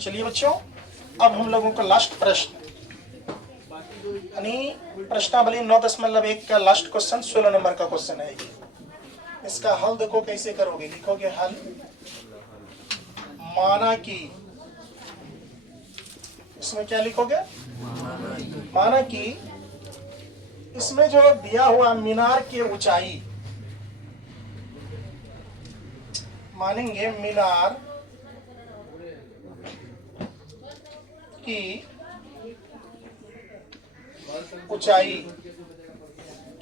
चलिए बच्चों, अब हम लोगों का लास्ट प्रश्न यानी प्रश्नावली 9.1 का लास्ट क्वेश्चन 16 नंबर का क्वेश्चन है ये। इसका हल देखो कैसे करोगे। लिखोगे हल, माना कि, इसमें क्या लिखोगे, माना कि इसमें जो दिया हुआ मीनार की ऊंचाई, मानेंगे मीनार की ऊंचाई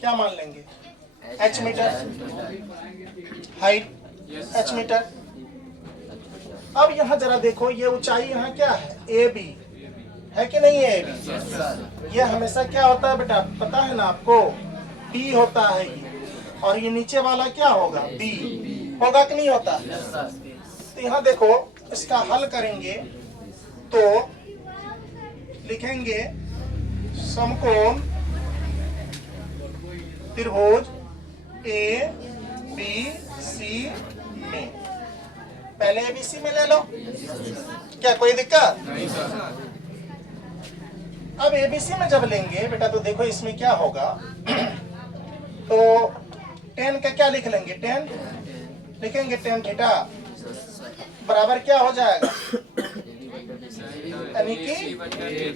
क्या मान लेंगे, h metre, height h metre. अब यहाँ जरा देखो, ये ऊंचाई यहाँ क्या है, AB है कि नहीं है AB? ये हमेशा क्या होता है बेटा, पता है ना आपको, B होता है ये, और ये नीचे वाला क्या होगा, B होगा कि नहीं होता। तो यहाँ देखो, इसका हल करेंगे तो लिखेंगे समकोण त्रिभुज ABC में, पहले ABC में ले लो, क्या कोई दिक्कत नहीं सर। अब ABC में जब लेंगे बेटा तो देखो इसमें क्या होगा, तो tan का क्या लिख लेंगे, tan लिखेंगे, tan थीटा बराबर क्या हो जाएगा, यानी कि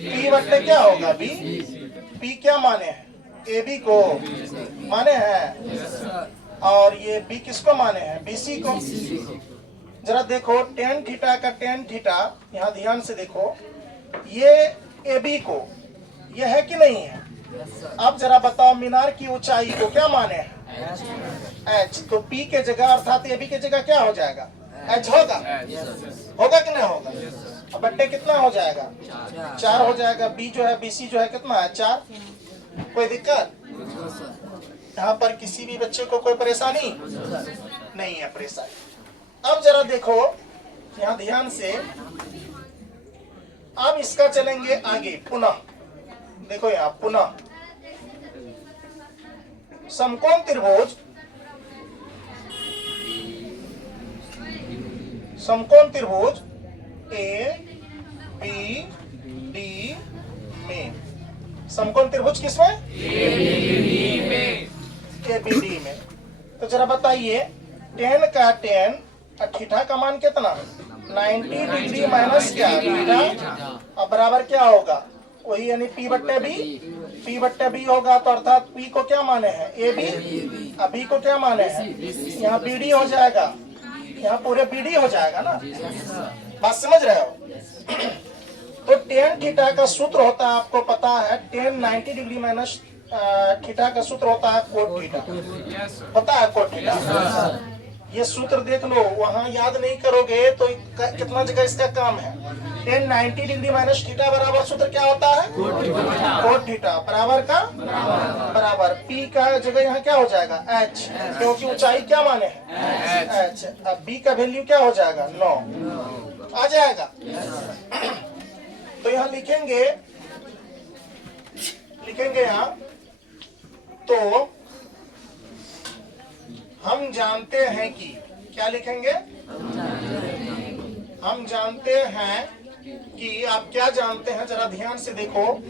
P बट्टे क्या होगा, B। P क्या माने हैं, AB को माने हैं, और ये B किसको माने हैं, BC को। जरा देखो tan थीटा का tan थीटा, यहाँ ध्यान से देखो, ये AB को, ये है कि नहीं है। अब जरा बताओ मीनार की ऊंचाई को क्या माने हैं, H। तो P के जगह अर्थात AB के जगह क्या हो जाएगा, H होगा, होगा कि नहीं होगा। अब बट्टे कितना हो जाएगा, 4 हो जाएगा। B जो है, BC जो है कितना है, 4। कोई दिक्कत यहाँ पर, किसी भी बच्चे को कोई परेशानी नहीं है, परेशानी। अब जरा देखो यहाँ ध्यान से, अब इसका चलेंगे आगे पुनः, देखो यहाँ पुनः समकोण त्रिभुज, समकोण त्रिभुज ABD में, समकोण त्रिभुज किसमें, ABD में। तो जरा बताइए tan का tan और थीटा का मान कितना, 90 डिग्री माइनस क्या, थीटा, अब बराबर क्या होगा, वही यानी P बट्टे B, P बट्टे B होगा। तो अर्थात P को क्या माने हैं, AB, अब B को क्या माने हैं, यहाँ BD हो जाएगा, यहाँ पूरे BD हो जाएगा ना, बात समझ रहे हो। तो tan थीटा का सूत्र होता है, आपको पता है, tan 90 डिग्री माइनस थीटा का सूत्र होता है कोट थीटा, पता है कोट थीटा। ये सूत्र देख लो, वहां याद नहीं करोगे तो कितना जगह इसका काम है। tan 90 डिग्री माइनस थीटा बराबर सूत्र क्या होता है, कोट थीटा बराबर का बराबर P का जगह यहाँ क्या हो जाएगा, H, क्योंकि ऊंचाई क्या माने हैं, H। अब B का वैल्यू क्या हो जाएगा, 9 आ जाएगा। तो यहाँ लिखेंगे, लिखेंगे यहाँ, तो हम जानते हैं कि, क्या लिखेंगे, हम जानते हैं कि, आप क्या जानते हैं जरा ध्यान से देखो,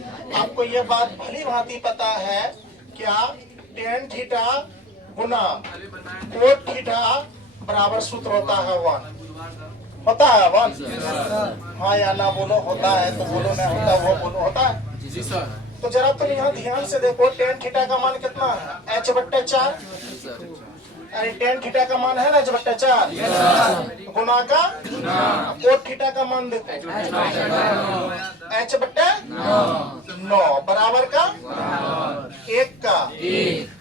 आपको यह बात भली भांति पता है क्या, tan थीटा गुना कोट थीटा बराबर सूत्र होता है 1, होता है 1, हाँ या ना बोलो, होता है तो बोलो, नहीं होता वो बोलो, होता है जी सर। तो जरा तुम यहाँ ध्यान से देखो, tan थीटा का मान कितना है, H बट्टे 4, अरे tan थीटा का मान है ना H बट्टे 4, गुना का कोट थीटा का मान देखो, H बट्टे 9 बराबर का 1 का।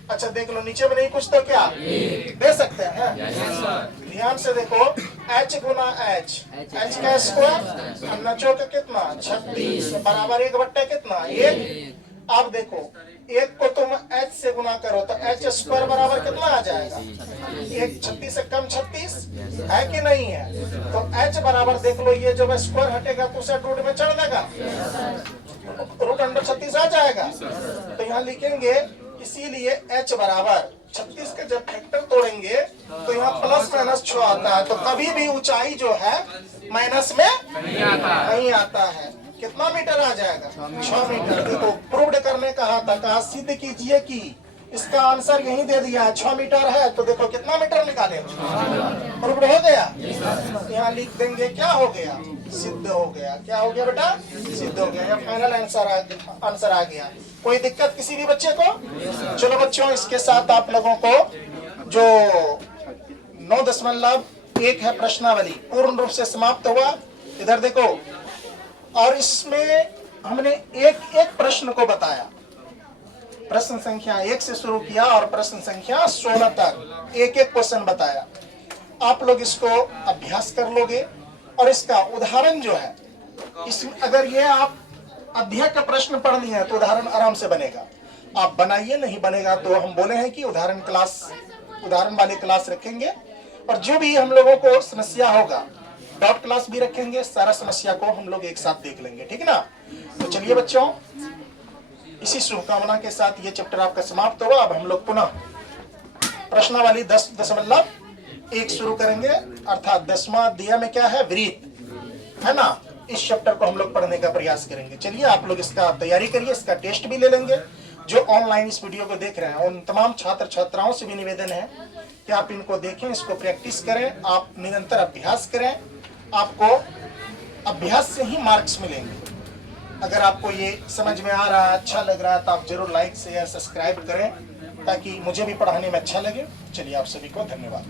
अच्छा देख लो, नीचे में नहीं कुछ तो क्या दे सकते हैं, ध्यान से देखो, H गुना H, H का स्क्वायर, नचो का कितना 36 बराबर 1 बट्टे कितना 1। अब देखो 1 को तुम H से गुना करो तो H स्क्वायर बराबर कितना आ जाएगा, 1 36 से कम 36 है कि नहीं है। तो H बराबर देख लो, ये जब स्क्वायर हटेगा तो उसे रूट में चढ़ देगा, रूट अंडर 36 आ जाएगा। तो यहाँ लिखेंगे, इसीलिए H बराबर 36 के जब फैक्टर तोड़ेंगे तो यहाँ प्लस माइनस 6 आता है। तो कभी भी ऊंचाई जो है माइनस में नहीं आता है। कितना मीटर आ जाएगा? 6 मीटर। देखो प्रूव्ड करने कहा था, कहा सिद्ध कीजिए कि इसका आंसर यही दे दिया है, 6 मीटर है। तो देखो कितना मीटर निकाले, प्रूव्ड हो गया। यहाँ लिख देंगे क्या हो गया? सिद्ध हो गया। क्या हो गया बेटा? सिद्ध हो गया। यह फाइनल आंसर आ गया। कोई दिक्कत किसी भी बच्चे को? चलो बच्चों, इसके साथ आप लोगों को जो 9.1 है प्रश्नावली पूर्ण रूप से समाप्त हुआ। इधर देखो, और इसमें हमने एक एक प्रश्न को बताया। प्रश्न संख्या 1 से शुरू किया और प्रश्न संख्या 16 तक एक एक क्वेश्चन बताया। आप लोग इसको अभ्यास कर लोगे और इसका उदाहरण जो है, इसमें अगर ये आप अध्याय का प्रश्न पढ़ लिए हैं तो उदाहरण आराम से बनेगा। आप बनाइए, नहीं बनेगा तो हम बोले हैं कि उदाहरण वाली क्लास रखेंगे। और जो भी हम लोगों को समस्या होगा, डॉट क्लास भी रखेंगे। सारा समस्या को हम लोग एक साथ देख लेंगे, ठीक है ना? तो चलिए बच्चों, इसी शुभकामना के साथ ये चैप्टर आपका समाप्त हुआ। अब हम लोग पुनः प्रश्नावली 10.1 शुरू करेंगे, अर्थात 10वां अध्याय में क्या है? वृत्त, है ना? इस चैप्टर को हम लोग पढ़ने का प्रयास करेंगे। चलिए आप लोग इसका तैयारी करिए, इसका टेस्ट भी ले लेंगे। जो ऑनलाइन इस वीडियो को देख रहे हैं उन तमाम छात्र छात्राओं से भी निवेदन है कि आप इनको देखें, इसको प्रैक्टिस करें, आप निरंतर अभ्यास करें। आपको अभ्यास से ही मार्क्स मिलेंगे। अगर आपको ये समझ में आ रहा है, अच्छा लग रहा है, तो आप जरूर लाइक शेयर सब्सक्राइब करें ताकि मुझे भी पढ़ाने में अच्छा लगे। चलिए आप सभी को धन्यवाद।